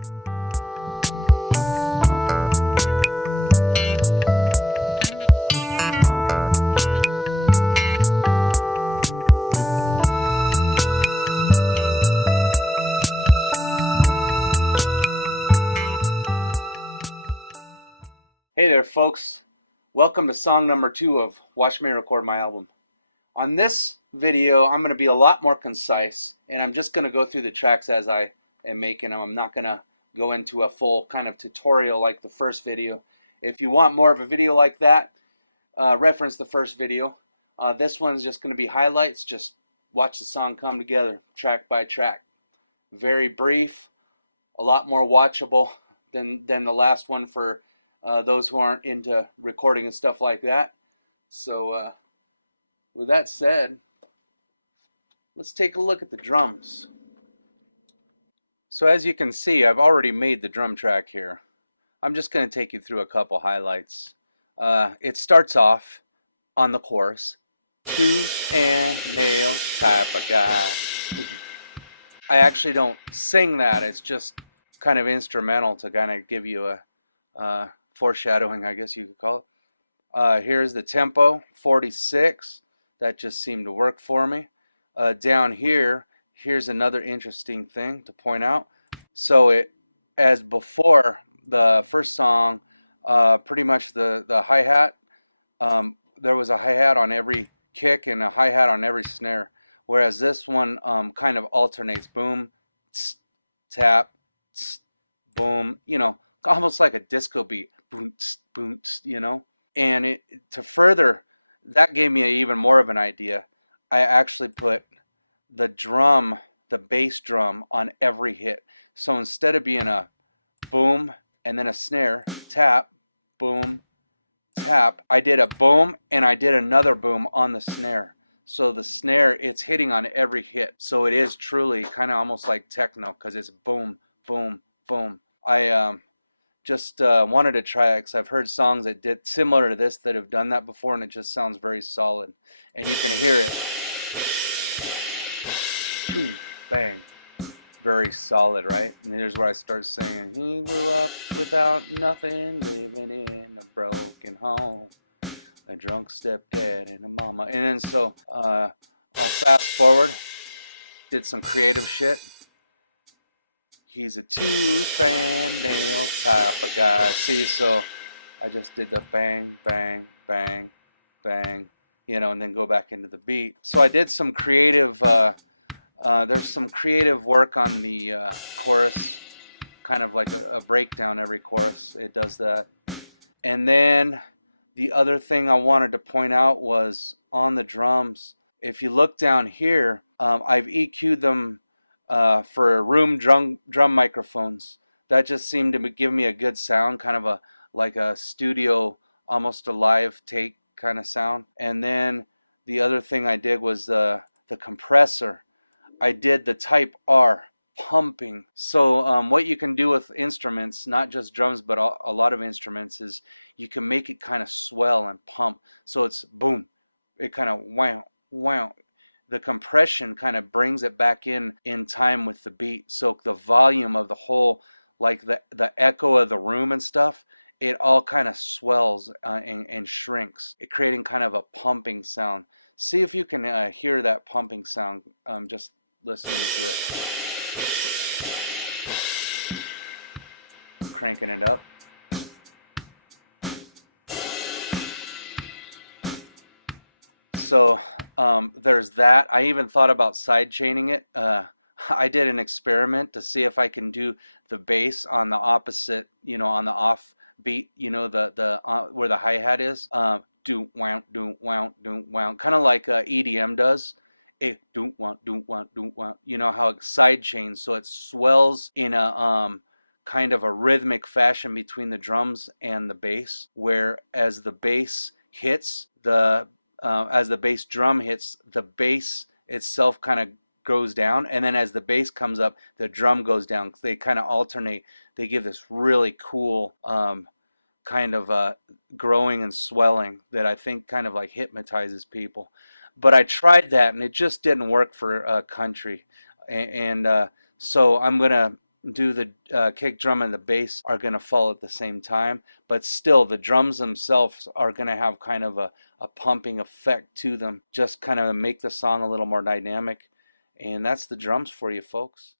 Hey there, folks. Welcome to song number 2 of Watch Me Record My Album. On this video, I'm going to be a lot more concise, and I'm just going to go through the tracks as I am making them. I'm not going to go into a full kind of tutorial like the first video. If you want more of a video like that, reference the first video. This one's just going to be highlights. Just watch the song come together, track by track. Very brief, a lot more watchable than the last one for those who aren't into recording and stuff like that. So with that said, let's take a look at the drums. So as you can see, I've already made the drum track here. I'm just going to take you through a couple highlights. It starts off on the chorus, tooth and nail type of guy. I actually don't sing that. It's just kind of instrumental to kind of give you a foreshadowing, I guess you could call it. Here's the tempo, 46. That just seemed to work for me. Down here, here's another interesting thing to point out. So it, as before the first song, pretty much the hi-hat, there was a hi-hat on every kick and a hi-hat on every snare. Whereas this one kind of alternates, boom, tss, tap, tss, boom, almost like a disco beat, boom, tss, boom, tss, And to further, that gave me even more of an idea. I actually put the bass drum on every hit. So instead of being a boom and then a snare, tap, boom, tap, I did a boom and I did another boom on the snare. So the snare, it's hitting on every hit. So it is truly kind of almost like techno because it's boom, boom, boom. I just wanted to try it because I've heard songs that did similar to this that have done that before, and it just sounds very solid. And you can hear it. Bang. Very solid, right? And here's where I start singing. He grew up without nothing, living in a broken home. A drunk stepdad and a mama. And then so I'll fast forward. Did some creative shit. He's a tooth and nail type of guy. See, so I just did the bang, bang, bang, bang, and then go back into the beat. So I did some creative, there's some creative work on the chorus, kind of like a breakdown every chorus. It does that. And then the other thing I wanted to point out was on the drums. If you look down here, I've EQ'd them for room drum microphones. That just seemed to give me a good sound, kind of like a studio, almost a live take kind of sound. And then the other thing I did was the compressor. I did the Type R pumping. So what you can do with instruments, not just drums but a lot of instruments, is you can make it kind of swell and pump. So it's boom, it kind of wow, wow. The compression kind of brings it back in time with the beat. So the volume of the whole, like the echo of the room and stuff, it all kind of swells and shrinks, it creating kind of a pumping sound. See if you can hear that pumping sound just listening to it. Cranking it up. So there's that. I even thought about side chaining it. I did an experiment to see if I can do the bass on the opposite, on the off beat, the where the hi-hat is. Do wow, do wow, do wow, kind of like EDM does. It do wow, do wow, do wow. You know how it side chains, so it swells in a kind of a rhythmic fashion between the drums and the bass, where as the bass hits as the bass drum hits, the bass itself kind of goes down, and then as the bass comes up, the drum goes down. They kind of alternate. They give this really cool kind of growing and swelling that I think kind of like hypnotizes people. But I tried that, and it just didn't work for country. And so I'm gonna do the kick drum and the bass are going to fall at the same time, but still the drums themselves are going to have kind of a pumping effect to them, just kind of make the song a little more dynamic. And that's the drums for you, folks.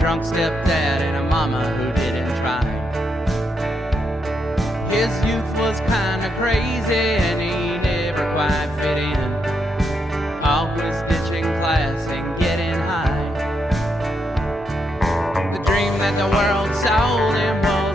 drunk stepdad and a mama who didn't try. His youth was kinda crazy and he never quite fit in. Always ditching class and getting high. The dream that the world sold him was